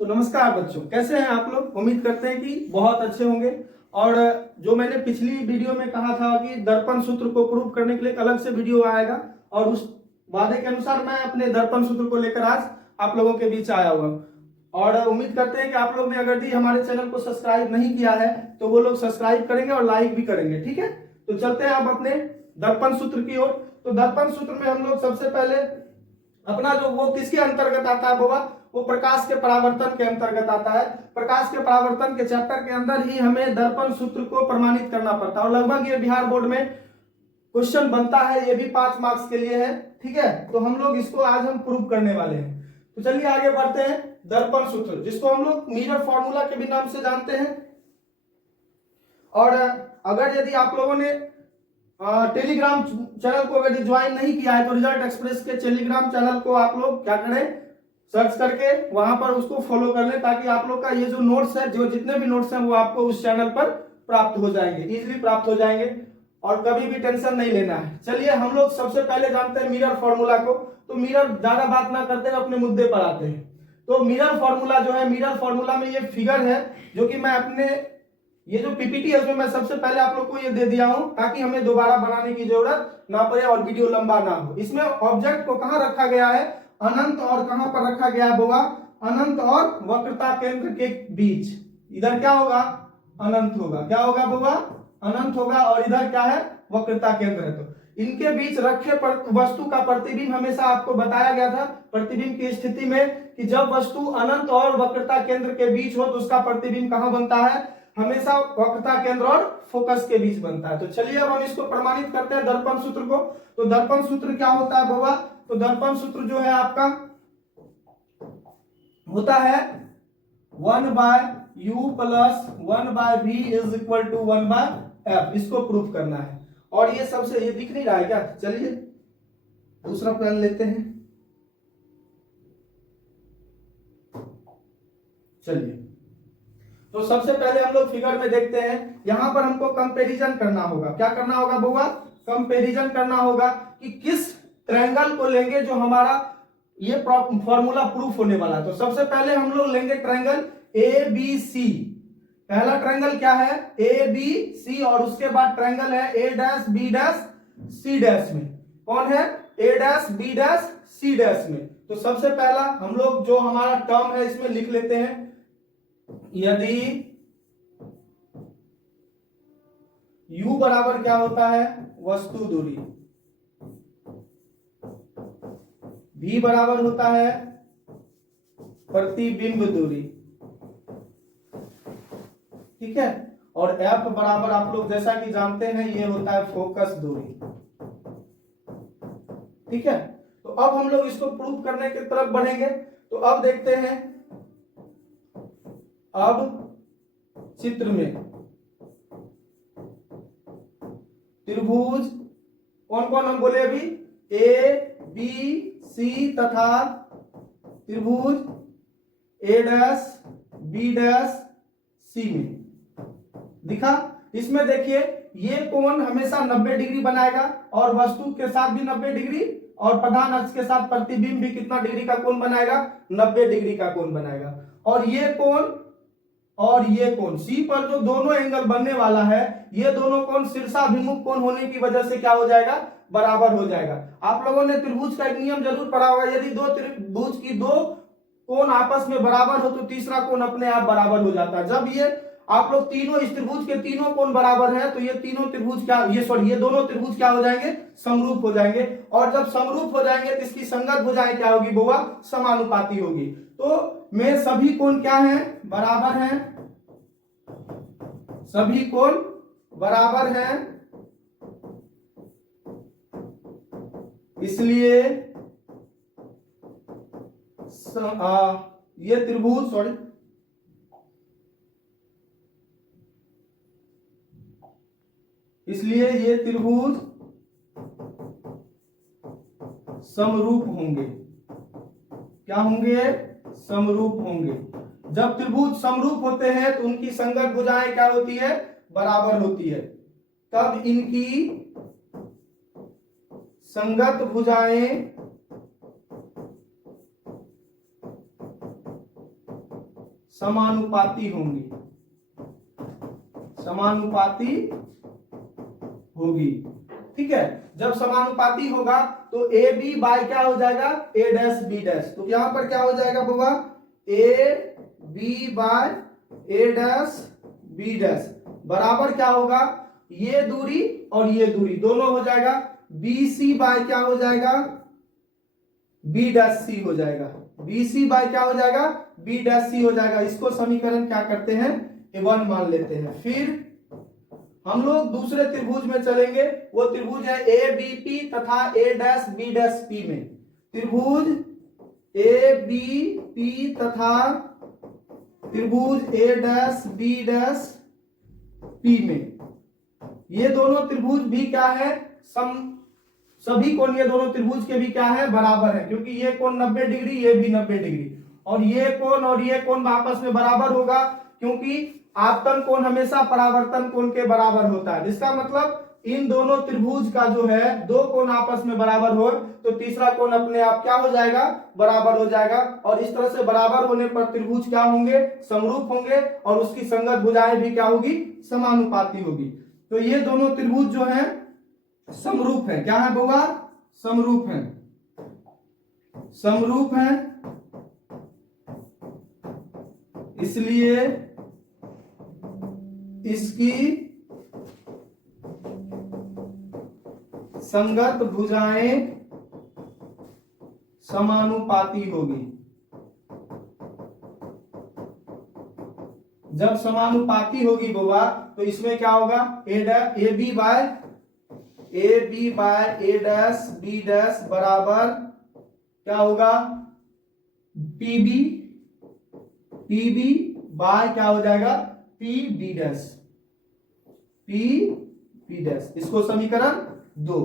तो नमस्कार बच्चों, कैसे हैं आप लोग। उम्मीद करते हैं कि बहुत अच्छे होंगे। और जो मैंने पिछली वीडियो में कहा था कि दर्पण सूत्र को प्रूव करने के लिए एक अलग से वीडियो आएगा, और उस वादे के अनुसार मैं अपने दर्पण सूत्र को लेकर आज आप लोगों के बीच आया हुआ। और उम्मीद करते हैं कि आप लोग ने अगर भी हमारे चैनल को सब्सक्राइब नहीं किया है तो वो लोग सब्सक्राइब करेंगे और लाइक भी करेंगे। ठीक है, तो चलते हैं अब अपने दर्पण सूत्र की ओर। तो दर्पण सूत्र में हम लोग सबसे पहले अपना जो वो किसके अंतर्गत आता है बाबा, वो प्रकाश के परावर्तन के अंतर्गत आता है। प्रकाश के परावर्तन के चैप्टर के अंदर ही हमें दर्पण सूत्र को प्रमाणित करना पड़ता है, और लगभग ये बिहार बोर्ड में क्वेश्चन बनता है, ये भी 5 मार्क्स के लिए है। ठीक है, तो हम लोग इसको आज हम प्रूव करने वाले हैं। तो चलिए आगे बढ़ते हैं। दर्पण सूत्र, जिसको हम लोग मिरर फॉर्मूला के भी नाम से जानते हैं। और अगर यदि आप लोगों ने टेलीग्राम चैनल को अगर ज्वाइन नहीं किया है तो रिजल्ट एक्सप्रेस के टेलीग्राम चैनल को आप लोग क्या करें, सर्च करके वहां पर उसको फॉलो कर लें, ताकि आप लोग का ये जो नोट्स है, जो जितने भी नोट्स हैं वो आपको उस चैनल पर प्राप्त हो जाएंगे, इजीली प्राप्त हो जाएंगे, और कभी भी टेंशन नहीं लेना है। चलिए हम लोग सबसे पहले जानते हैं मिरर फॉर्मूला को। तो मिरर, ज्यादा बात ना करते हुए अपने मुद्दे पर आते हैं। तो मिरर फॉर्मूला जो है, मिरर फॉर्मूला में ये फिगर है जो कि मैं अपने ये जो पीपीटी है उसमें मैं सबसे पहले आप लोग को ये दे दिया हूं, ताकि हमें दोबारा बनाने की जरूरत ना पड़े और वीडियो लंबा ना हो। इसमें ऑब्जेक्ट को कहां रखा गया है, अनंत, और कहां पर रखा गया है बाबा, अनंत और वक्रता केंद्र के बीच। इधर क्या होगा, अनंत होगा। क्या होगा बाबा, अनंत होगा। और इधर क्या है, वक्रता केंद्र है। तो इनके बीच रखे वस्तु का प्रतिबिंब हमेशा आपको बताया गया था प्रतिबिंब की स्थिति में, कि जब वस्तु अनंत और वक्रता केंद्र के बीच हो तो उसका प्रतिबिंब कहां बनता है, हमेशा वक्रता केंद्र और फोकस के बीच बनता है। तो चलिए अब हम इसको प्रमाणित करते हैं दर्पण सूत्र को। तो दर्पण सूत्र क्या होता है बाबा, तो दर्पण सूत्र जो है आपका होता है 1/u plus 1/v is equal to 1/f। इसको प्रूफ करना है। और ये सबसे, ये दिख नहीं रहा है क्या, चलिए दूसरा प्लान लेते हैं। चलिए, तो सबसे पहले हम लोग फिगर में देखते हैं, यहां पर हमको कंपैरिजन करना होगा। क्या करना होगा बुआ, कंपैरिजन करना होगा कि किस ट्रायंगल को लेंगे जो हमारा ये फॉर्मूला प्रूफ होने वाला। तो सबसे पहले हम लोग लेंगे ट्रायंगल ए बी सी। पहला ट्रायंगल क्या है, ए बी सी, और उसके बाद ट्रायंगल है A dash B dash C dash में। कौन है, A dash B dash C dash में। तो सबसे पहला हम लोग जो हमारा टर्म है इसमें लिख लेते हैं, यदि u बराबर क्या होता है, वस्तु दूरी, v बराबर होता है प्रतिबिंब दूरी, ठीक है, और f बराबर आप लोग जैसा कि जानते हैं ये होता है फोकस दूरी। ठीक है, तो अब हम लोग इसको प्रूव करने की तरफ बढ़ेंगे। तो अब देखते हैं, अब चित्र में त्रिभुज कौन कौन हम बोले अभी, ए बी सी तथा त्रिभुज ए डैश बी डैश सी में दिखा। इसमें देखिए ये कोण हमेशा 90 डिग्री बनाएगा, और वस्तु के साथ भी 90 डिग्री, और प्रधान अक्ष के साथ प्रतिबिंब भी कितना डिग्री का कोण बनाएगा, 90 डिग्री का कोण बनाएगा। और ये कोण और ये कोण सी पर जो दोनों एंगल बनने वाला है, ये दोनों कोण शीर्षाभिमुख कोण होने की वजह से क्या हो जाएगा, बराबर हो जाएगा। आप लोगों ने त्रिभुज का एक नियम जरूर पढ़ा होगा, यदि दो त्रिभुज की दो कोण आपस में बराबर हो तो तीसरा कोण अपने आप बराबर हो जाता है। जब ये आप लोग तीनों, इस त्रिभुज के तीनों कोण बराबर है तो ये तीनों त्रिभुज क्या, ये दोनों त्रिभुज क्या हो जाएंगे, समरूप हो जाएंगे। और जब समरूप हो जाएंगे तो इसकी संगत भुजाएं क्या होगी बुआ, समानुपाती होगी। तो में सभी कोण क्या हैं, बराबर हैं, सभी कोण बराबर हैं, इसलिए ये त्रिभुज, सॉरी, इसलिए ये त्रिभुज समरूप होंगे। क्या होंगे, समरूप होंगे। जब त्रिभुज समरूप होते हैं तो उनकी संगत भुजाएं क्या होती है, बराबर होती है। तब इनकी संगत भुजाएं समानुपाती होंगी, समानुपाती होगी। ठीक है, जब समानुपाती होगा तो ए बी बाय क्या हो जाएगा, ए डैश बी डैश। तो यहां पर क्या हो जाएगा बाबा, A B by A dash B dash बराबर क्या होगा, ये दूरी और ये दूरी दोनों हो जाएगा, बी सी बाय क्या हो जाएगा, बी डैश सी हो जाएगा, बी सी बाय क्या हो जाएगा, बी डैश सी हो जाएगा। इसको समीकरण क्या करते हैं, A1 मान लेते हैं। फिर हम लोग दूसरे त्रिभुज में चलेंगे, वो त्रिभुज है ए बी पी तथा ए डैश बी डैश पी में। त्रिभुज ए बी पी तथा त्रिभुज ए डैश बी डैश पी में, ये दोनों त्रिभुज भी क्या है, सभी कोण ये दोनों त्रिभुज के भी क्या है, बराबर है, क्योंकि ये कोण 90 डिग्री, ये भी 90 डिग्री, और ये कोण आपस में बराबर होगा, क्योंकि आपतन कोण हमेशा परावर्तन कोण के बराबर होता है। जिसका मतलब इन दोनों त्रिभुज का जो है, दो कोण आपस में बराबर हो तो तीसरा कोण अपने आप क्या हो जाएगा, बराबर हो जाएगा। और इस तरह से बराबर होने पर त्रिभुज क्या होंगे, समरूप होंगे, और उसकी संगत भुजाएं भी क्या होगी, समानुपाती होगी। तो ये दोनों त्रिभुज जो है समरूप है, क्या है बउआ, समरूप है, समरूप है, इसलिए इसकी संगत भुजाएं समानुपाती होगी। जब समानुपाती होगी बउआ तो इसमें क्या होगा, a B by A dash B dash बराबर क्या होगा, पी बी बाय क्या हो जाएगा, पी बी डैश। इसको समीकरण 2।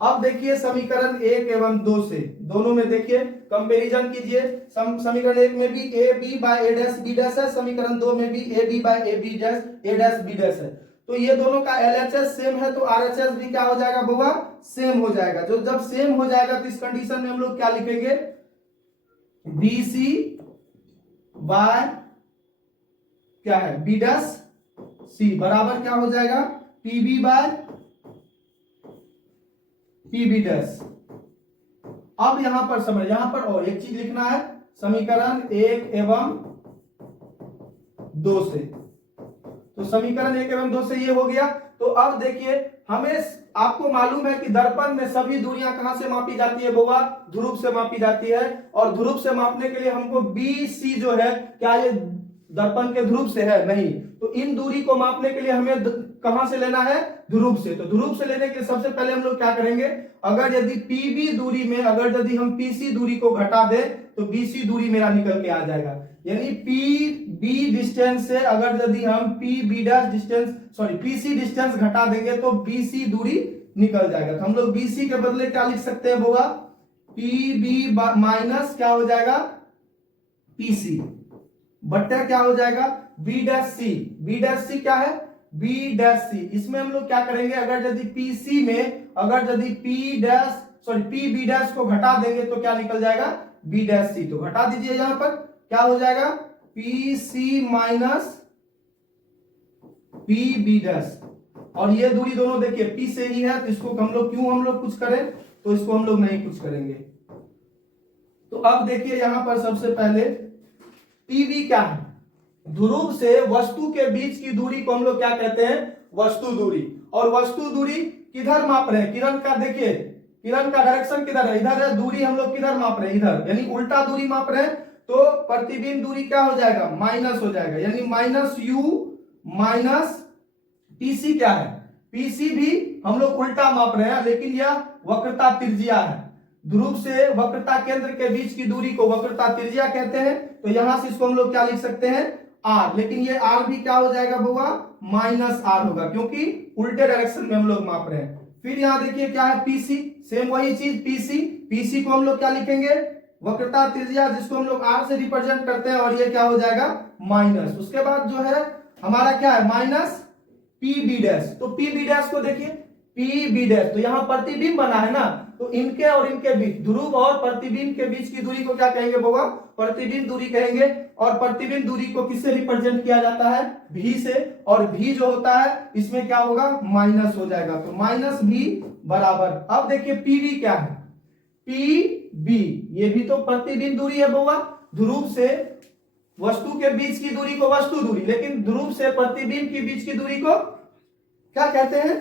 अब देखिए समीकरण 1 एवं 2 से, दोनों में देखिए कंपैरिजन कीजिए। समीकरण 1 में भी a B by A dash B dash है, समीकरण 2 में भी a B by A dash B dash है। तो ये दोनों का LHS सेम है, तो RHS भी क्या हो जाएगा बउआ, सेम हो जाएगा। जो जब सेम हो जाएगा तो इस कंडीशन में हम लोग क्या लिखेंगे, BC बाय क्या है, बी डैश सी बराबर क्या हो जाएगा, PB बाय PB डैश। अब यहां पर समझ, यहां पर और एक चीज लिखना है, समीकरण 1 एवं 2 से। तो समीकरण 1 एवं 2 से ये हो गया। तो अब देखिए, हमें आपको मालूम है कि दर्पण में सभी दूरियां कहां से मापी जाती है बउआ, ध्रुव से मापी जाती है। और ध्रुव से मापने के लिए हमको BC जो है, क्या ये दर्पण के ध्रुव से है, नहीं। तो इन दूरी को मापने के लिए हमें कहां से लेना है, ध्रुव से। तो ध्रुव से लेने के लिए सबसे पहले हम लोग क्या करेंगे, अगर यदि PB दूरी में अगर यदि हम PC दूरी को घटा दें तो BC दूरी मेरा निकल के आ जाएगा। यानी PB डिस्टेंस से अगर यदि हम PC डिस्टेंस घटा देंगे तो BC दूरी निकल जाएगा। तो हम लोग BC के बदले क्या लिख सकते हैं बउआ, PB माइनस क्या हो जाएगा, PC बट्टा क्या हो जाएगा, B डैश C क्या है, B डैश C। इसमें हम लोग क्या करेंगे, अगर यदि PC में अगर यदि PB डैश को घटा देंगे तो क्या निकल जाएगा, B डैश C। तो घटा दीजिए, यहां पर क्या हो जाएगा, PC माइनस PB डैश। और ये दूरी दोनों देखिए P से ही है, तो इसको हम लोग कुछ करें, तो इसको हम लोग नहीं कुछ करेंगे। तो अब देखिए यहां पर सबसे पहले PB क्या है, ध्रुव से वस्तु के बीच की दूरी को हम लोग क्या कहते हैं, वस्तु दूरी। और वस्तु दूरी किधर माप रहे हैं, किरण का देखिए, किरण का डायरेक्शन किधर है, इधर है, दूरी हम लोग किधर माप रहे हैं, इधर, यानी उल्टा दूरी माप रहे हैं। तो प्रतिबिंब दूरी क्या हो जाएगा, माइनस हो जाएगा, यानी माइनस U माइनस PC क्या है, PC भी हम लोग उल्टा माप रहे हैं, लेकिन यह वक्रता त्रिज्या है। ध्रुव से वक्रता केंद्र के बीच की दूरी को वक्रता त्रिज्या कहते हैं। तो यहां से इसको हम लोग क्या लिख सकते हैं, R। लेकिन ये R भी क्या हो जाएगा बउआ, माइनस R होगा, क्योंकि उल्टे डायरेक्शन में हम लोग माप रहे हैं। फिर यहां देखिए क्या है, PC, सेम वही चीज PC को हम लोग क्या लिखेंगे, वक्रता त्रिज्या, जिसको हम लोग R से रिप्रेजेंट करते हैं, और ये क्या हो जाएगा, माइनस। उसके बाद जो है हमारा क्या है, माइनस PB डैश। तो PB डैश को देखिए, PB डैश, तो यहां प्रतिबिंब बना है ना, तो इनके और इनके बीच, ध्रुव और प्रतिबिंब के बीच की दूरी को क्या कहेंगे बउआ? प्रतिबिंब दूरी कहेंगे। और प्रतिबिंब दूरी को किससे रिप्रेजेंट किया जाता है? भी से। और भी जो होता है इसमें क्या होगा? माइनस हो जाएगा, तो माइनस भी बराबर। अब देखिए पीबी क्या है? पीबी ये भी तो प्रतिबिंब दूरी है बउआ। ध्रुव से वस्तु के बीच की दूरी को वस्तु दूरी, लेकिन ध्रुव से प्रतिबिंब के बीच की दूरी को क्या कहते हैं?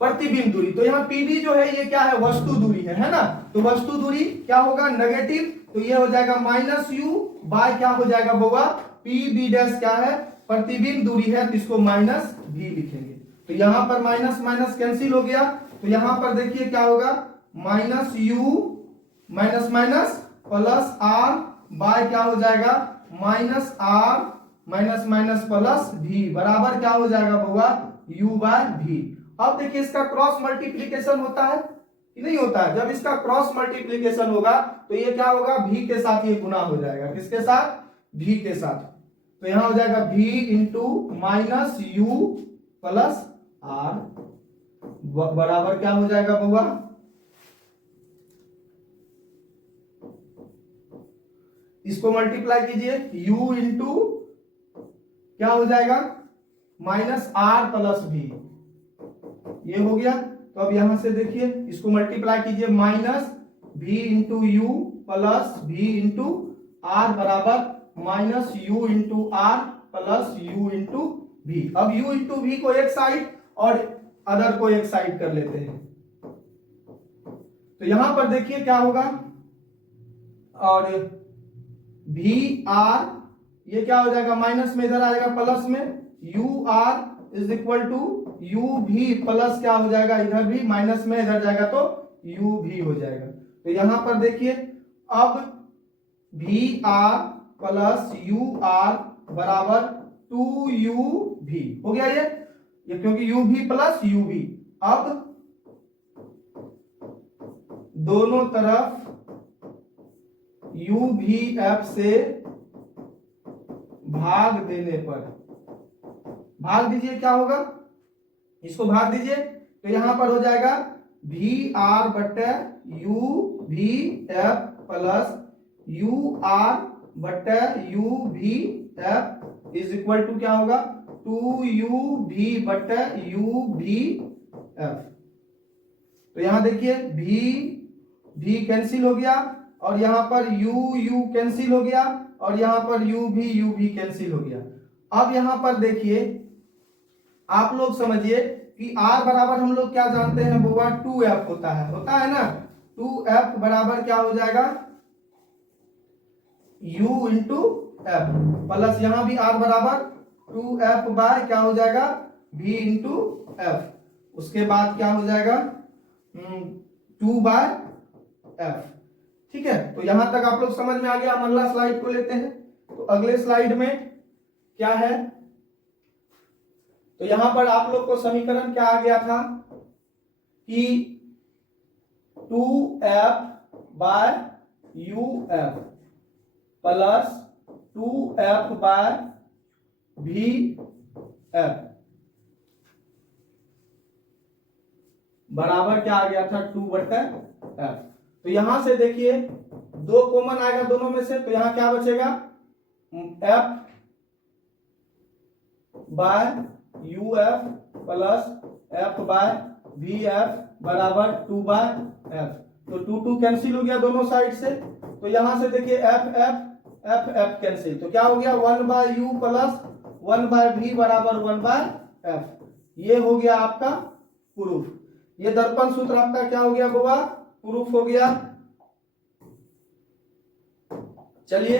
प्रतिबिंब दूरी। तो यहाँ पीबी जो है ये क्या है? वस्तु दूरी है ना? तो वस्तु दूरी क्या होगा? नेगेटिव, तो ये हो जाएगा माइनस यू बाय क्या हो जाएगा बउआ? पीबी डैश क्या है? प्रतिबिंब दूरी है, तो इसको माइनस भी लिखेंगे। तो यहां पर माइनस माइनस कैंसिल हो गया, तो यहां पर देखिए क्या होगा? Minus u minus minus plus r by क्या हो जाएगा? Minus r minus minus plus भी बराबर क्या हो जाएगा बउआ? यू बाय भी। अब देखिए इसका क्रॉस मल्टीप्लीकेशन होता है कि नहीं होता है? जब इसका क्रॉस मल्टीप्लीकेशन होगा तो ये क्या होगा? भी के साथ ये गुना हो जाएगा। किसके साथ? भी के साथ। तो यहां हो जाएगा भी into minus u plus r बराबर क्या हो जाएगा बउआ? इसको मल्टीप्लाई कीजिए, u इंटू क्या हो जाएगा? माइनस आर प्लस भी, ये हो गया। तो अब यहां से देखिए इसको मल्टीप्लाई कीजिए, माइनस भी इंटू यू प्लस भी इंटू आर बराबर minus u into r plus u into भी। अब u इंटू भी को एक साइड और अदर को एक साइड कर लेते हैं। तो यहां पर देखिए क्या होगा? और भी आर ये क्या हो जाएगा? माइनस में इधर आएगा प्लस में, u r is equal to u भी प्लस क्या हो जाएगा? इधर भी माइनस में इधर जाएगा तो यू भी हो जाएगा। तो यहां पर देखिए अब भी आर प्लस यू आर बराबर 2u भी हो गया ये क्योंकि u भी प्लस u भी। अब दोनों तरफ u भी f से भाग देने पर, भाग दीजिए क्या होगा? इसको भाग दीजिए, तो यहां पर हो जाएगा भी आर बटे यू भी एफ प्लस यू आर बटे यू भी एफ इज इक्वल टू क्या होगा? 2u भी बटे यू भी एफ। तो यहां देखिए भी कैंसिल हो गया और यहां पर यू कैंसिल हो गया और यहां पर यू भी कैंसिल हो गया। अब यहां पर देखिए आप लोग समझिए कि r बराबर हम लोग क्या जानते हैं बुआ? 2f होता है ना? 2f बराबर क्या हो जाएगा? u इंटू एफ प्लस यहां भी r बराबर 2f बाय क्या हो जाएगा? v into F. उसके बाद क्या हो जाएगा? 2 बाय एफ। ठीक है, तो यहां तक आप लोग समझ में आ गया। हम अगला स्लाइड को लेते हैं। तो अगले स्लाइड में क्या है? तो यहां पर आप लोग को समीकरण क्या आ गया था कि 2f by uf plus 2f by vf बराबर क्या आ गया था? 2/f। तो यहां से देखिए 2 कॉमन आएगा दोनों में से, तो यहां क्या बचेगा? f by uf plus f by vf बराबर 2/f। तो 2 कैंसिल हो गया दोनों साइड से। तो यहां से देखिए f कैंसिल, तो क्या हो गया? 1/u प्लस 1/v बराबर 1/f। ये हो गया आपका प्रूफ। ये दर्पण सूत्र आपका क्या हो गया बुआ? प्रूफ हो गया। चलिए,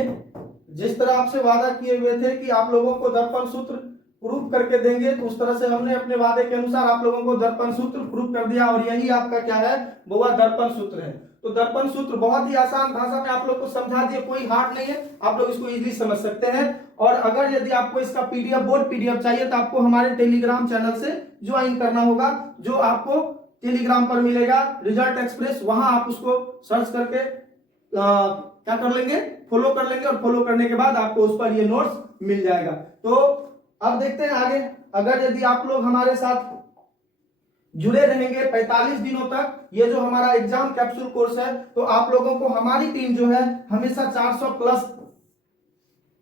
जिस तरह आपसे वादा किए हुए थे कि आप लोगों को दर्पण सूत्र प्रूफ करके देंगे, तो उस तरह से हमने अपने वादे के अनुसार आप लोगों को दर्पण सूत्र प्रूफ कर दिया। और यही आपका क्या है बुआ? दर्पण सूत्र है। तो दर्पण सूत्र बहुत ही आसान भाषा में आप लोग को समझा दिए, कोई हार्ड नहीं है, आप लोग इसको इजीली समझ सकते हैं। और अगर यदि आपको इसका पीडीएफ, बोर्ड पीडीएफ चाहिए तो आपको हमारे टेलीग्राम चैनल से ज्वाइन करना होगा, जो आपको टेलीग्राम पर मिलेगा, रिजल्ट एक्सप्रेस। वहां आप उसको सर्च करके क्या कर लेंगे? फॉलो कर लेंगे, और फॉलो करने के बाद आपको उस पर ये नोट्स मिल जाएगा। तो अब देखते हैं आगे। अगर यदि आप लोग हमारे साथ जुड़े रहेंगे 45 दिनों तक, ये जो हमारा एग्जाम कैप्सूल कोर्स है, तो आप लोगों को हमारी टीम जो है हमेशा 400 प्लस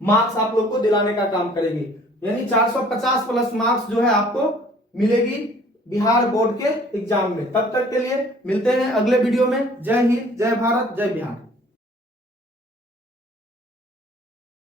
मार्क्स आप लोग को दिलाने का काम करेगी। यानी 450 प्लस मार्क्स जो है आपको मिलेगी बिहार बोर्ड के एग्जाम में। तब तक के लिए मिलते हैं अगले वीडियो में। जय हिंद, जय भारत, जय बिहार।